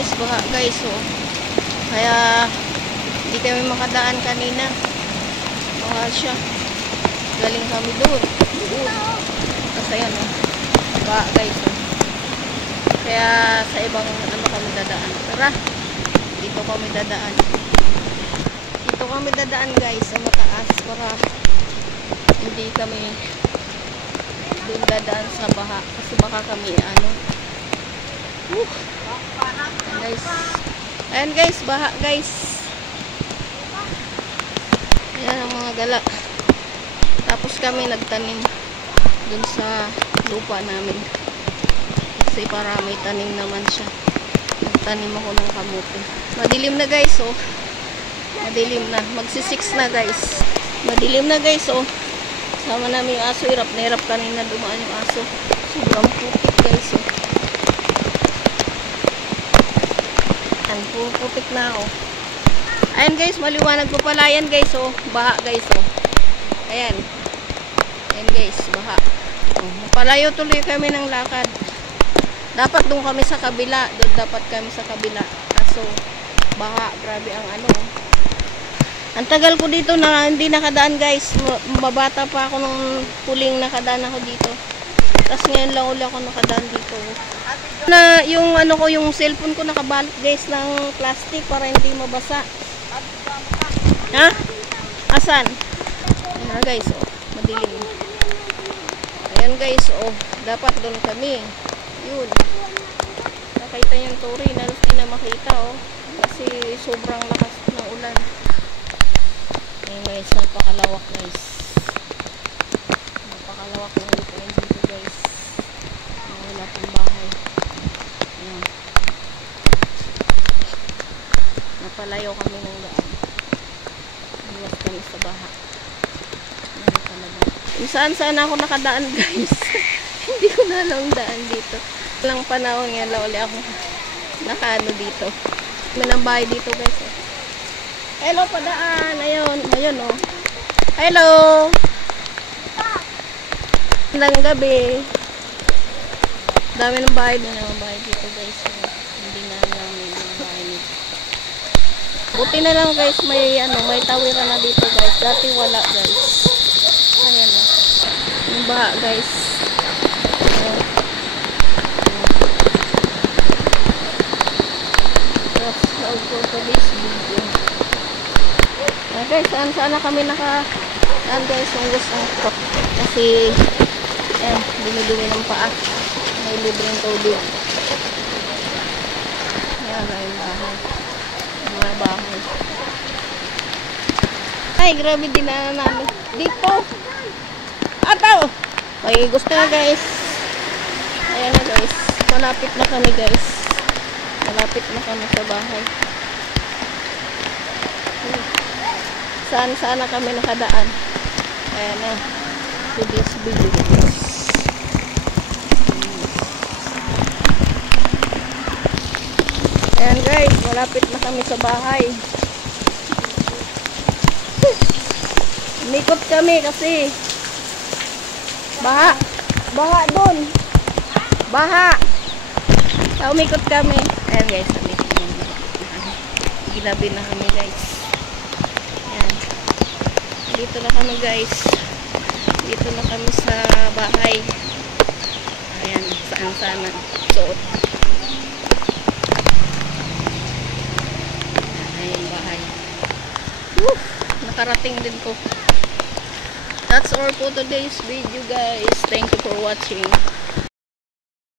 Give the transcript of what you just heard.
guys, baha guys. Oh. Kaya hindi kami makadaan kanina. Baha siya. Galing kami doon. Kasi yan oh. Baha guys. Oh. Kaya sa ibang ano kami dadaan. Tara. Dito kami dadaan. Dito kami dadaan guys sa mataas para hindi kami doon dadaan sa baha kasi baka kami ano. Guys. Ayan guys, baha guys. Ayan ang mga gala. Tapos kami nagtanim dun sa lupa namin. Kasi para may tanim naman siya. Nagtanim ako ng kamote. Madilim na guys, oh. Madilim na. Magsi-6 na guys. Madilim na guys, oh. Sama namin yung aso. Hirap na hirap kanina dumaan yung aso. Sobrang putik guys, oh. Ayan, puro putik na, oh. Ayan guys, maliwanag ko pala. Ayan guys, oh. Baha guys, oh. Ayan. Ayan guys, baha. Oh, palayo tuloy kami ng lakad. Dapat doon kami sa kabila. Doon dapat kami sa kabila. Kaso, baha. Grabe ang ano. Ang tagal ko dito na hindi nakadaan guys. Mabata pa ako nung huling nakadaan ako dito. Tapos ngayon lang uli ako nakadaan dito. Na yung ano ko, yung cellphone ko nakabalot guys ng plastic para hindi mabasa. Ha? Asan? Ayan guys, oh. Madilim. Ayan guys, oh. Dapat doon kami. Yun. Nakita yung turi. Nalos di na makita, oh. Kasi sobrang lakas ng ulan. Ayan guys, napakalawak guys. Napakalawak ng lupain dito guys. Wala pang bahay. Ayan. Napalayo kami ng daan. Iwas kami sa baha. Ayan talaga. Saan ako nakadaan guys. Hindi ko na lang daan dito. Walang panahon nga lang ulit ako nakaano dito. May nang bahay dito guys. Eh. Hello, padaan. Ayun. Ayun, oh. Hello. Magandang gabi. Dami ng bahay din ang bahay dito guys. Hindi na namin yung bahay nito. Buti na lang guys, may ano, may tawiran na dito guys. Dati wala guys. Ayan, oh. Yung baha guys. Ayan. That's all for today's video. Guys, saan na kami saan guys, ang gusto ko. Kasi, ayan, dumi-dumi ng paa. May libreng tubig. Ayan, may bahay. Mga bahay. Ay, grabe din na namin. Dito! Ataw! Ay, gusto na guys. Ayan na guys. Malapit na kami guys. Malapit na kami sa bahay. Saan na kami nakadaan. Ayan na. To this video guys. Ayan guys. Malapit na kami sa bahay. Umikot kami kasi baha. Baha dun. Baha. Umikot kami. Ayan guys. Ginabi na kami guys. Dito na kami guys. Dito na kami sa bahay. Ayan, saan sana suot. Ayan, bahay. Woo! Nakarating din ko. That's all for today's video guys. Thank you for watching.